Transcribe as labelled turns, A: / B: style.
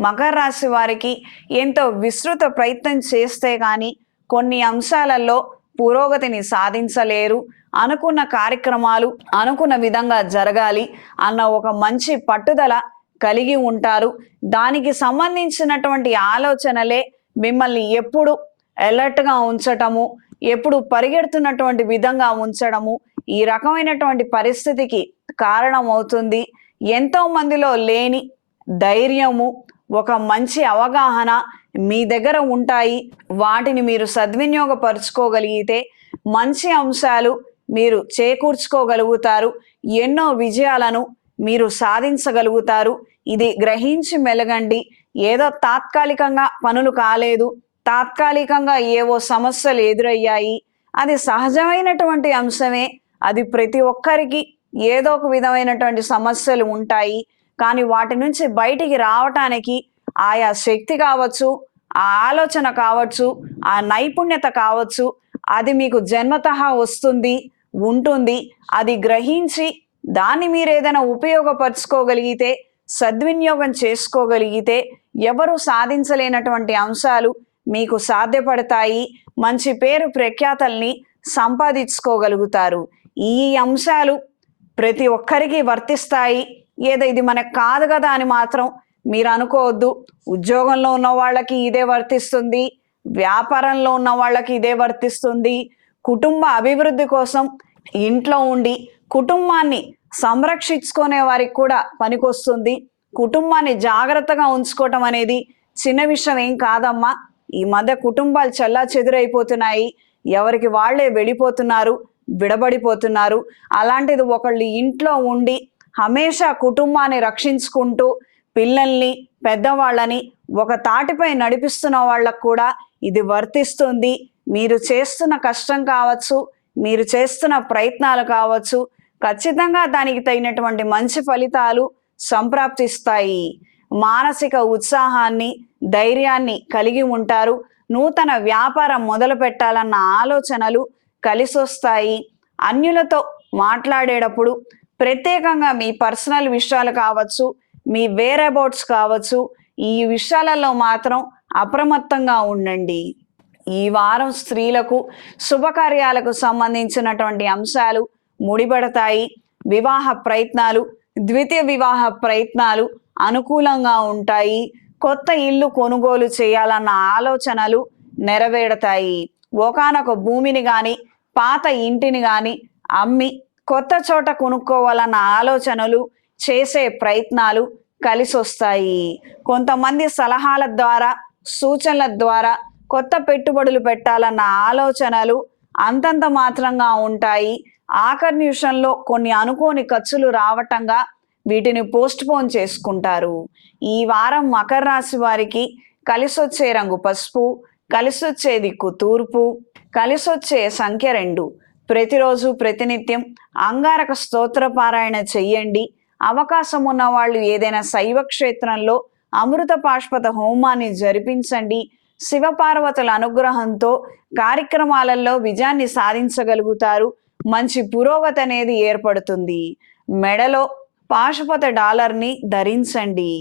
A: మకర రాశి వారికి ఎంతో విస్తృత ప్రయత్నం చేస్తే కానీ కొన్ని అంశాలలో పురోగతిని సాధించలేరు. అనుకున్న కార్యక్రమాలు అనుకున్న విధంగా జరగాలి అన్న ఒక మంచి పట్టుదల కలిగి ఉంటారు. దానికి సంబంధించినటువంటి ఆలోచనలే మిమ్మల్ని ఎప్పుడు అలర్ట్గా ఉంచటము ఎప్పుడు పరిగెడుతున్నటువంటి విధంగా ఉంచడము ఈ రకమైనటువంటి పరిస్థితికి కారణమవుతుంది. ఎంతో మందిలో లేని ధైర్యము ఒక మంచి అవగాహన మీ దగ్గర ఉంటాయి. వాటిని మీరు సద్వినియోగపరుచుకోగలిగితే మంచి అంశాలు మీరు చేకూర్చుకోగలుగుతారు. ఎన్నో విజయాలను మీరు సాధించగలుగుతారు. ఇది గ్రహించి మెలగండి. ఏదో తాత్కాలికంగా పనులు కాలేదు. తాత్కాలికంగా ఏవో సమస్యలు ఎదురయ్యాయి. అది సహజమైనటువంటి అంశమే. అది ప్రతి ఒక్కరికి ఏదో ఒక విధమైనటువంటి సమస్యలు ఉంటాయి. కానీ వాటి నుంచి బయటికి రావటానికి ఆయా శక్తి కావచ్చు ఆ ఆలోచన కావచ్చు ఆ నైపుణ్యత కావచ్చు అది మీకు జన్మతహా వస్తుంది ఉంటుంది. అది గ్రహించి దాన్ని మీరు ఏదైనా ఉపయోగపరుచుకోగలిగితే సద్వినియోగం చేసుకోగలిగితే ఎవరు సాధించలేనటువంటి అంశాలు మీకు సాధ్యపడతాయి. మంచి పేరు ప్రఖ్యాతల్ని సంపాదించుకోగలుగుతారు. ఈ అంశాలు ప్రతి ఒక్కరికి వర్తిస్తాయి. ఏదో ఇది మనకు కాదు కదా అని మాత్రం మీరు అనుకోవద్దు. ఉద్యోగంలో ఉన్న వాళ్ళకి ఇదే వర్తిస్తుంది. వ్యాపారంలో ఉన్న వాళ్ళకి ఇదే వర్తిస్తుంది. కుటుంబ అభివృద్ధి కోసం ఇంట్లో ఉండి కుటుంబాన్ని సంరక్షించుకునే వారికి కూడా పనికొస్తుంది. కుటుంబాన్ని జాగ్రత్తగా ఉంచుకోవటం అనేది చిన్న విషయం ఏం కాదమ్మా. ఈ మధ్య కుటుంబాలు చల్లా చెదురైపోతున్నాయి ఎవరికి వాళ్ళే వెళ్ళిపోతున్నారు విడబడిపోతున్నారు. అలాంటిది ఒకళ్ళు ఇంట్లో ఉండి హమేషా కుటుంబాన్ని రక్షించుకుంటూ పిల్లల్ని పెద్దవాళ్ళని ఒక తాటిపై నడిపిస్తున్న వాళ్ళకు కూడా ఇది వర్తిస్తుంది. మీరు చేస్తున్న కష్టం కావచ్చు మీరు చేస్తున్న ప్రయత్నాలు కావచ్చు ఖచ్చితంగా దానికి తగినటువంటి మంచి ఫలితాలు సంప్రాప్తిస్తాయి. మానసిక ఉత్సాహాన్ని ధైర్యాన్ని కలిగి ఉంటారు. నూతన వ్యాపారం మొదలు పెట్టాలన్న ఆలోచనలు కలిసొస్తాయి. అన్యులతో మాట్లాడేటప్పుడు ప్రత్యేకంగా మీ పర్సనల్ విషయాలు కావచ్చు మీ వేర్ అబౌట్స్ కావచ్చు ఈ విషయాలలో మాత్రం అప్రమత్తంగా ఉండండి. ఈ వారం స్త్రీలకు శుభకార్యాలకు సంబంధించినటువంటి అంశాలు ముడిపడతాయి. వివాహ ప్రయత్నాలు ద్వితీయ వివాహ ప్రయత్నాలు అనుకూలంగా ఉంటాయి. కొత్త ఇల్లు కొనుగోలు చేయాలన్న ఆలోచనలు నెరవేరుతాయి. ఒకానొక భూమిని కానీ పాత ఇంటిని కానీ అమ్మి కొత్త చోట కొనుక్కోవాలన్న ఆలోచనలు చేసే ప్రయత్నాలు కలిసొస్తాయి. కొంతమంది సలహాల ద్వారా సూచనల ద్వారా కొత్త పెట్టుబడులు పెట్టాలన్న ఆలోచనలు అంతంత మాత్రంగా ఉంటాయి. ఆఖరి నిమిషంలో కొన్ని అనుకోని ఖర్చులు రావటంగా వీటిని పోస్ట్ పోన్ చేసుకుంటారు. ఈ వారం మకర రాశి వారికి కలిసొచ్చే రంగు పసుపు కలిసొచ్చే దిక్కు తూర్పు కలిసొచ్చే సంఖ్య రెండు. ప్రతిరోజు ప్రతినిత్యం అంగారక స్తోత్ర పారాయణ చెయ్యండి. అవకాశం ఉన్న వాళ్ళు ఏదైనా శైవ క్షేత్రంలో అమృత పాష్పత హోమాన్ని జరిపించండి. శివపార్వతుల అనుగ్రహంతో కార్యక్రమాలలో విజయాన్ని సాధించగలుగుతారు. మంచి పురోగతి అనేది ఏర్పడుతుంది. మెడలో పాశుపత డాలర్ని ధరించండి.